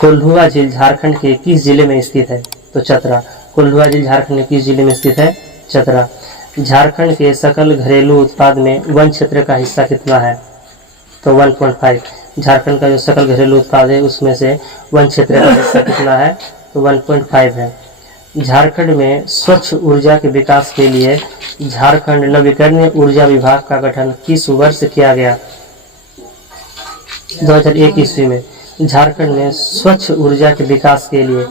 कोल्हुआ झील झारखंड के किस जिले में स्थित है? तो चतरा। कोल्हुआ झील झारखंड के किस जिले में स्थित है? चतरा। झारखंड के सकल घरेलू उत्पाद में वन क्षेत्र का हिस्सा कितना है? तो 1.5। झारखंड का जो सकल घरेलू उत्पाद है उसमें से वन क्षेत्र का हिस्सा कितना है? तो 1.5 है। झारखंड में स्वच्छ ऊर्जा के विकास के लिए झारखंड नवीकरणीय ऊर्जा विभाग का गठन किस वर्ष किया गया? 2001 ईस्वी में। झारखंड में स्वच्छ ऊर्जा के विकास के लिए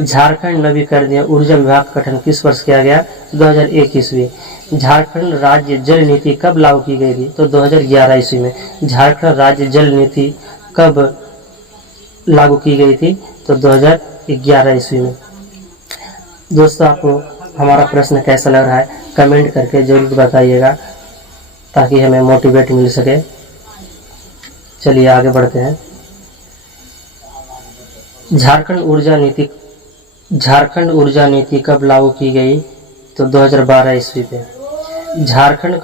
झारखंड नवीकरणीय ऊर्जा विभाग का गठन किस वर्ष किया गया? 2001 ईस्वी। झारखंड राज्य जल नीति कब लागू की गई थी? तो 2011 ईस्वी में। झारखंड राज्य जल नीति कब लागू की गई थी? तो 2011 ईस्वी में। दोस्तों, आपको हमारा प्रश्न कैसा लग रहा है कमेंट करके जरूर बताइएगा ताकि हमें मोटिवेट मिल सके। चलिए आगे बढ़ते हैं। झारखंड ऊर्जा नीति कब लागू की गई? तो 2012 ईस्वी पे। झारखंड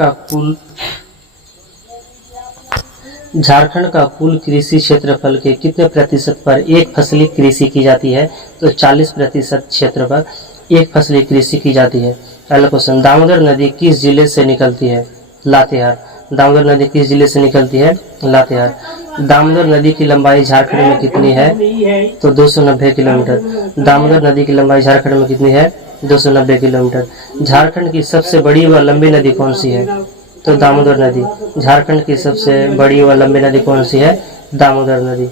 का कुल कृषि क्षेत्रफल के कितने प्रतिशत पर एक फसली कृषि की जाती है? तो 40% क्षेत्र पर एक फसली कृषि की जाती है। पहला क्वेश्चन, दामोदर नदी किस जिले से निकलती है? लातेहार। दामोदर नदी किस जिले से निकलती है? लातेहार। दामोदर नदी की लंबाई झारखंड में कितनी है? तो 290 किलोमीटर। दामोदर नदी की लंबाई झारखंड में कितनी है? 290 किलोमीटर। झारखंड की सबसे बड़ी व लंबी नदी कौन सी है? तो दामोदर नदी। झारखंड की सबसे बड़ी व लंबी नदी कौन सी है? दामोदर नदी।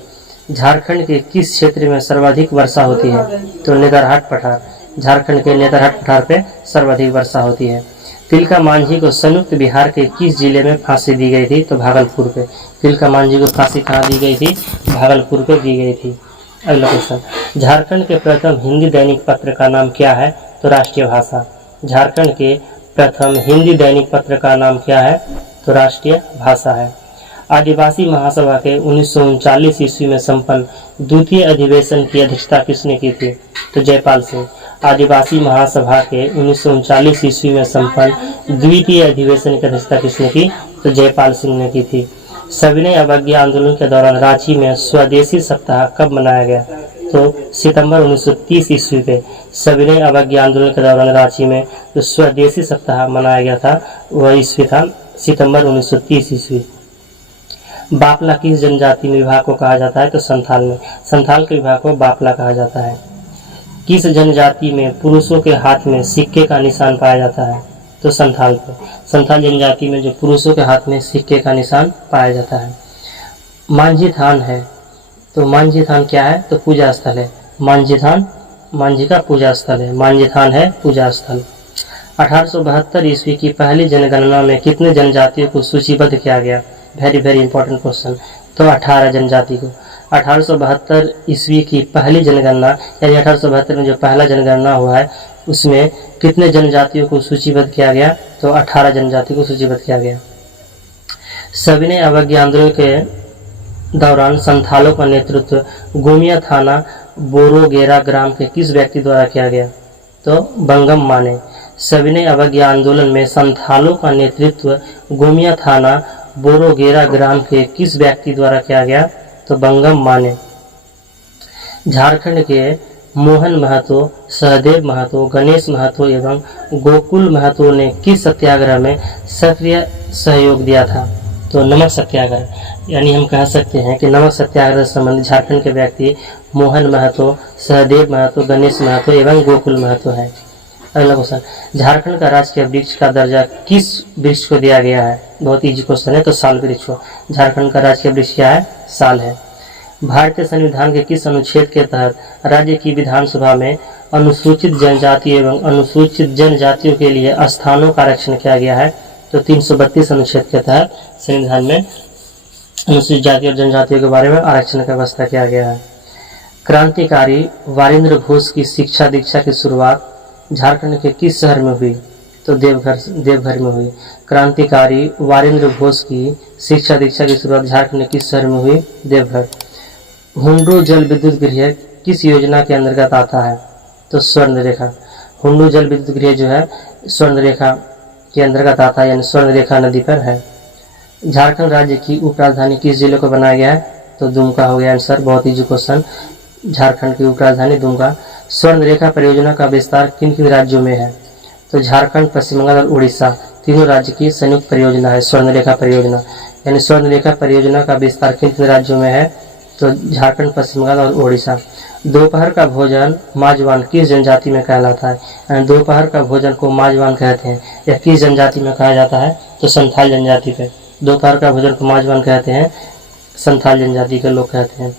झारखंड के किस क्षेत्र में सर्वाधिक वर्षा होती है? तो नेतरहाट पठार। झारखंड के नेतरहाट पठार पे सर्वाधिक वर्षा होती है। तिलका मांझी को संयुक्त बिहार के किस जिले में फांसी दी गई थी? तो भागलपुर पे। तिलका मांझी को फांसी कहाँ दी गई थी? भागलपुर पे दी गई थी। अगला क्वेश्चन, झारखंड के प्रथम हिंदी दैनिक पत्र का नाम क्या है? तो राष्ट्रीय भाषा। झारखंड के प्रथम हिंदी दैनिक पत्र का नाम क्या है? तो राष्ट्रीय भाषा है। आदिवासी महासभा के 1939 ईस्वी में संपन्न द्वितीय अधिवेशन की अध्यक्षता किसने की थी? तो जयपाल सिंह। आदिवासी महासभा के 1939 ईस्वी में संपन्न द्वितीय अधिवेशन की अध्यक्षता किसने की? तो जयपाल सिंह ने की थी। सविनय अवज्ञा आंदोलन के दौरान रांची में स्वदेशी सप्ताह कब मनाया गया? तो सितंबर 1930 ईस्वी पे सविनय अवज्ञा आंदोलन के दौरान रांची में जो स्वदेशी सप्ताह मनाया गया था वह ईस्वी था सितंबर 1930 ईस्वी। बापला किस जनजाति में विभाग को कहा जाता है? तो संथाल में। संथाल के विभाग को बापला कहा जाता है। किस जनजाति में पुरुषों के हाथ में सिक्के का निशान पाया जाता है? तो संथाल पे। संथाल जनजाति में जो पुरुषों के हाथ में सिक्के का निशान पाया जाता है। मांझी थान है, तो मांझी थान क्या है? तो पूजा स्थल है। मांझी थान मांझी का पूजा स्थल है। मांझी थान है पूजा स्थल। 1872 ईस्वी की पहली जनगणना में कितने जनजातियों को सूचीबद्ध किया गया? Very very important question. तो 18 जनजाति को। 1872 ईस्वी की पहली जनगणना यानी 1872 में जो पहला जनगणना हुआ है उसमें कितने जनजातियों को सूचीबद्ध किया गया? तो 18 जनजाति को सूचीबद्ध किया गया। सविनय अवज्ञा आंदोलन के दौरान संथालों का नेतृत्व गोमिया थाना बोरोगेरा ग्राम के किस व्यक्ति द्वारा किया गया? तो बंगम माने। सविनय अवज्ञा आंदोलन में संथालों का नेतृत्व गोमिया थाना बोरोगेरा ग्राम के किस व्यक्ति द्वारा किया गया? तो बंगम माने। झारखंड के मोहन महतो, सहदेव महतो, गणेश महतो एवं गोकुल महतो ने किस सत्याग्रह में सक्रिय सहयोग दिया था? तो नमक सत्याग्रह। यानी हम कह सकते हैं कि नमक सत्याग्रह संबंधी झारखंड के व्यक्ति मोहन महतो, सहदेव महतो, गणेश महतो एवं गोकुल महतो है। अगला क्वेश्चन, झारखंड का राजकीय वृक्ष का दर्जा किस वृक्ष को दिया गया है? बहुत इजी क्वेश्चन है। तो साल वृक्ष को। झारखंड का राजकीय वृक्ष क्या है? साल है। भारतीय संविधान के किस अनुच्छेद के तहत राज्य की विधानसभा में अनुसूचित जनजाति एवं अनुसूचित जनजातियों के लिए स्थानों का आरक्षण किया गया है? तो 332 अनुच्छेद के तहत संविधान में अनुसूचित जाति और जनजातियों के बारे में आरक्षण की व्यवस्था किया गया है। क्रांतिकारी वारिंद्र घोष की शिक्षा दीक्षा की शुरुआत झारखंड के किस शहर में हुई? तो देवघर में हुई। क्रांतिकारी वारिंद्र घोष की शिक्षा दीक्षा की शुरुआत झारखंड के किस शहर में हुई? देवघर। हुंडू जल विद्युत गृह किस योजना के अंतर्गत आता है? तो स्वर्ण रेखा। हुंडू जल विद्युत गृह जो है स्वर्ण रेखा के अंतर्गत आता है, यानी स्वर्ण रेखा नदी पर है। झारखंड राज्य की उप राजधानी किस जिले को बनाया गया है? तो दुमका हो गया आंसर। बहुत इजी क्वेश्चन। झारखंड की उप राजधानी दुमका। स्वर्ण रेखा परियोजना का विस्तार किन किन राज्यों में है? तो झारखंड, पश्चिम बंगाल और उड़ीसा तीनों राज्य की संयुक्त परियोजना है स्वर्ण रेखा परियोजना। यानी स्वर्ण रेखा परियोजना का विस्तार किन किन राज्यों में है? तो झारखंड, पश्चिम बंगाल और उड़ीसा। दोपहर का भोजन माजवान किस जनजाति में कहलाता है? यानी दोपहर का भोजन को माजवान कहते हैं। यह किस जनजाति में कहा जाता है? तो संथाल जनजाति पे दोपहर का भोजन को माजवान कहते हैं, संथाल जनजाति के लोग कहते हैं।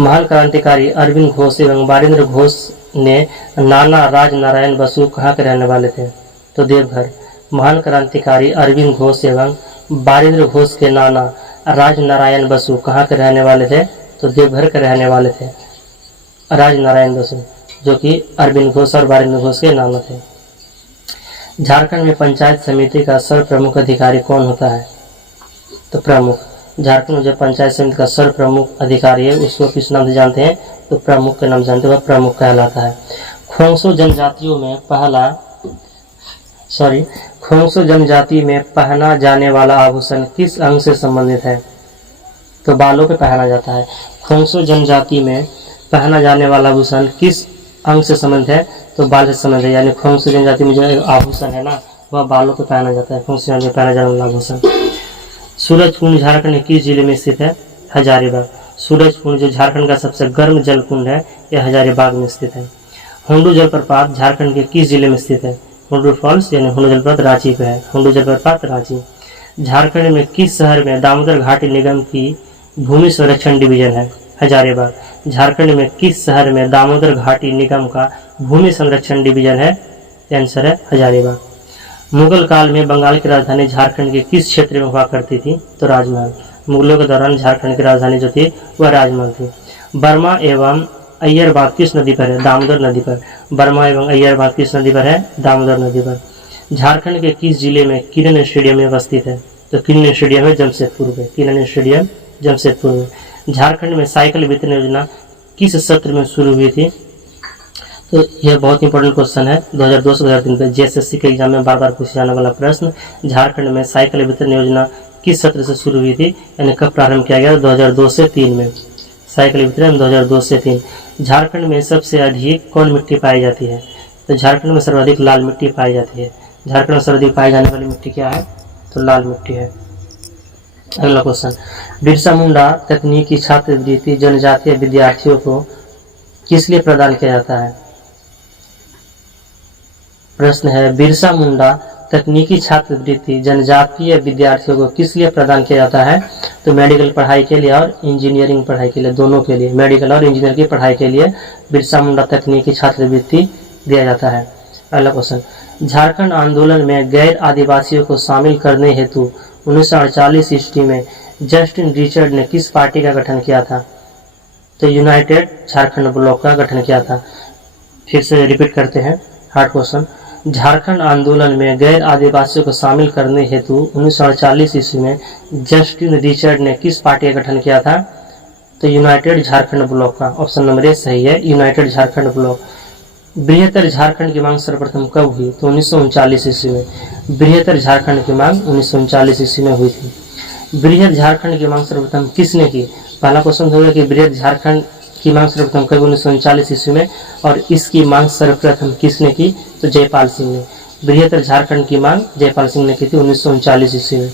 महान क्रांतिकारी अरविंद घोष एवं बारिंद्र घोष ने नाना राजनारायण बसु कहाँ के रहने वाले थे? तो देवघर। महान क्रांतिकारी अरविंद घोष एवं बारिंद्र घोष के नाना राजनारायण बसु कहाँ के रहने वाले थे? तो देवघर के रहने वाले थे राजनारायण बसु, जो कि अरविंद घोष और बारिंद्र घोष के नाना थे। झारखंड में पंचायत समिति का सर्व प्रमुख अधिकारी कौन होता है? तो प्रमुख। झारखंड में जो पंचायत समिति का सर्व प्रमुख अधिकारी है उसको किस नाम से जानते हैं? तो प्रमुख के नाम जानते हैं, वह प्रमुख कहलाता है। खोंसो जनजाति में पहना जाने वाला आभूषण किस अंग से संबंधित है? तो बालों पे पहना जाता है। खोंसो जनजाति में पहना जाने वाला आभूषण किस अंग से संबंधित है? तो बाल से संबंधित है। यानी खोंसो जनजाति में जो आभूषण है ना, वह बालों पे पहना जाता है। खोंसो जनजाति में पहना जाने वाला आभूषण। सूरजकुंड झारखंड के किस जिले में स्थित है? हजारीबाग। सूरजकुंड जो झारखंड का सबसे गर्म जल कुंड है, यह हजारीबाग में स्थित है। हुंडू जलप्रपात झारखंड के किस जिले में स्थित है? हुंडू फॉल्स यानी हुंडू जलप्रपात रांची पे है। हुंडू जलप्रपात रांची। झारखंड में किस शहर में दामोदर घाटी निगम की भूमि संरक्षण डिवीजन है? हजारीबाग। झारखंड में किस शहर में दामोदर घाटी निगम का भूमि संरक्षण डिवीजन है? आंसर है हजारीबाग। मुगल काल में बंगाल की राजधानी झारखंड के किस क्षेत्र में हुआ करती थी? तो राजमहल। मुगलों के दौरान झारखंड की राजधानी जो थी वह राजमहल थी। बर्मा एवं अय्यरबाद किस नदी पर है? दामोदर नदी पर। बर्मा एवं अय्यरबाद किस नदी पर है? दामोदर नदी पर। झारखंड के किस जिले में किरण स्टेडियम में अवस्थित है? तो किरण स्टेडियम है जमशेदपुर में। किरण स्टेडियम जमशेदपुर में। झारखंड में साइकिल वितरण योजना किस सत्र में शुरू हुई थी? तो यह बहुत इंपॉर्टेंट क्वेश्चन है 2002 से 2003 पे जेएसएससी के एग्जाम में बार बार पूछे जाने वाला प्रश्न। झारखंड में साइकिल वितरण योजना किस सत्र से शुरू हुई थी? यानी कब प्रारंभ किया गया? 2002 से 3 में। साइकिल वितरण 2002 से 3। झारखंड में सबसे अधिक कौन मिट्टी पाई जाती है? तो झारखंड में सर्वाधिक लाल मिट्टी पाई जाती है। झारखंड में सर्वाधिक पाई जाने वाली मिट्टी क्या है? तो लाल मिट्टी है। अगला क्वेश्चन, बिरसा मुंडा तकनीकी छात्रवृत्ति जनजातीय विद्यार्थियों को किस लिए प्रदान किया जाता है? प्रश्न है, बिरसा मुंडा तकनीकी छात्रवृत्ति जनजातीय विद्यार्थियों को किस लिए प्रदान किया जाता है? तो मेडिकल पढ़ाई के लिए और इंजीनियरिंग पढ़ाई के लिए, दोनों के लिए, मेडिकल और इंजीनियर की पढ़ाई के लिए बिरसा मुंडा तकनीकी छात्रवृत्ति दिया जाता है। अगला क्वेश्चन, झारखंड आंदोलन में गैर आदिवासियों को शामिल करने हेतु 1948 ईस्वी में जस्टिन रिचर्ड ने किस पार्टी का गठन किया था? तो यूनाइटेड झारखंड ब्लॉक का गठन किया था। फिर से रिपीट करते हैं हार्ड क्वेश्चन, झारखंड आंदोलन में गैर आदिवासियों को शामिल करने हेतु 1948 ईस्वी में जस्टिन रिचर्ड ने किस पार्टी का गठन किया था? तो यूनाइटेड झारखंड ब्लॉक का। ऑप्शन नंबर ए सही है, यूनाइटेड झारखंड ब्लॉक। बृहत्तर झारखंड की मांग सर्वप्रथम कब हुई? तो 1939 ईस्वी में। बृहत्तर झारखंड की मांग 1939 ईस्वी में हुई थी। बृहद झारखंड की मांग सर्वप्रथम किसने की? पहला क्वेश्चन होगा कि बृहद झारखंड की मांग सर्वप्रथम कब? 1939 ईस्वी में। और इसकी मांग सर्वप्रथम किसने की? तो जयपाल सिंह ने। बृहत्तर झारखंड की मांग जयपाल सिंह ने की थी 1939 ईस्वी में।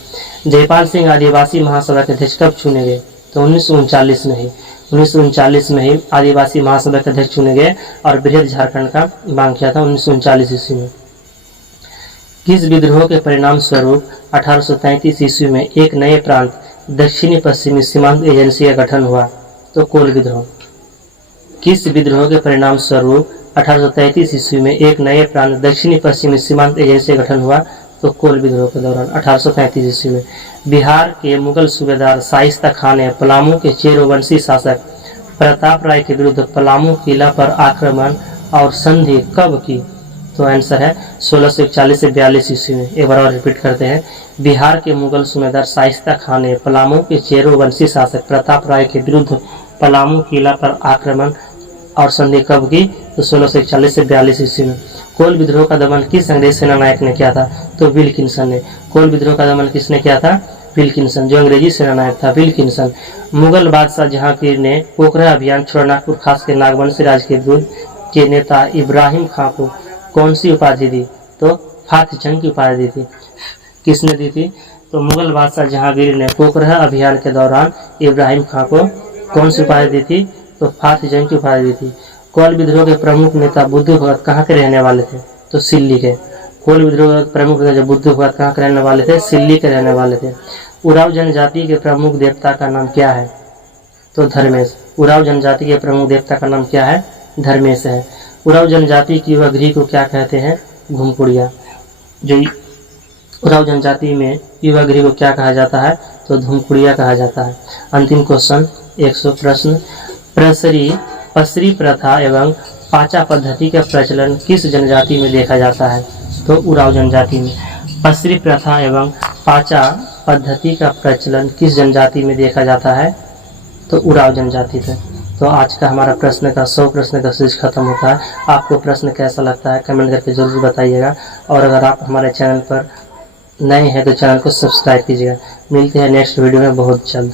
जयपाल सिंह आदिवासी महासभा के अध्यक्ष कब चुने गए? तो 1939 में ही। 1939 में ही आदिवासी महासभा के अध्यक्ष चुने गए और बृहद झारखंड का मांग किया था 1939 ईस्वी में। किस विद्रोह के परिणाम स्वरूप 1833 ईस्वी में एक नए प्रांत दक्षिणी पश्चिमी सीमांत एजेंसी का गठन हुआ? तो कोल विद्रोह। किस विद्रोह के परिणाम स्वरूप 1833 ईस्वी में एक नए प्रांत दक्षिणी पश्चिमी सीमांत एजेंसी का गठन हुआ? तो कोल विद्रोह के दौरान 1833 ईस्वी में। बिहार के मुगल सूबेदार शाइस्ता खान ने पलामू के चेरोवंशी शासक प्रताप राय के विरुद्ध पलामू किला पर आक्रमण और संधि कब की? तो आंसर है 1641 से 42 ईस्वी में। एक बार और रिपीट करते हैं, बिहार के मुगल सूबेदार शाइस्ता खान ने पलामू के चेरोवंशी शासक प्रताप राय के विरुद्ध पलामू किला पर आक्रमण और संधि कब की? तो 1641 से 42 ईस्वी में। कोल विद्रोह का दमन किस अंग्रेज सेना नायक ने किया था? तो विल्किंसन ने। कोल विद्रोह का दमन किसने किया था? विल्किंसन, जो अंग्रेजी सेनानायक था विल्किंसन। मुगल बादशाह जहांगीर ने पोखरा अभियान छोड़नागपुर खास के नागवंशी राज के विरुद्ध के नेता इब्राहिम खां को कौन सी उपाधि दी? तो फात जंग की उपाधि दी थी। किसने दी थी? तो मुगल बादशाह जहांगीर ने पोखरा अभियान के दौरान इब्राहिम खां को कौन सी उपाधि दी थी? तो फात जंग की उपाधि दी थी। कोल विद्रोह के प्रमुख नेता बुद्ध भगत कहाँ के रहने वाले थे? तो सिल्ली के। कोल विद्रोह के प्रमुख नेता बुद्ध भगत कहाँ के रहने वाले थे? सिल्ली के रहने वाले थे। उराव जनजाति के प्रमुख देवता का नाम क्या है? तो धर्मेश। उराव जनजाति के प्रमुख देवता का नाम क्या है? धर्मेश है। उराव जनजाति की युवा गृह को क्या कहते हैं? घुमकुड़िया। जो उराव जनजाति में युवा गृह को क्या कहा जाता है? तो धुमकुड़िया कहा जाता है। अंतिम क्वेश्चन 100 प्रश्न। पसरी प्रथा एवं पाचा पद्धति का प्रचलन किस जनजाति में देखा जाता है? तो उराव जनजाति में। पसरी प्रथा एवं पाचा पद्धति का प्रचलन किस जनजाति में देखा जाता है? तो उराव जनजाति में। तो आज का हमारा प्रश्न का 100 प्रश्न का सीरीज खत्म होता है। आपको प्रश्न कैसा लगता है कमेंट करके जरूर बताइएगा, और अगर आप हमारे चैनल पर नए हैं तो चैनल को सब्सक्राइब कीजिएगा। मिलते हैं नेक्स्ट वीडियो में बहुत जल्द।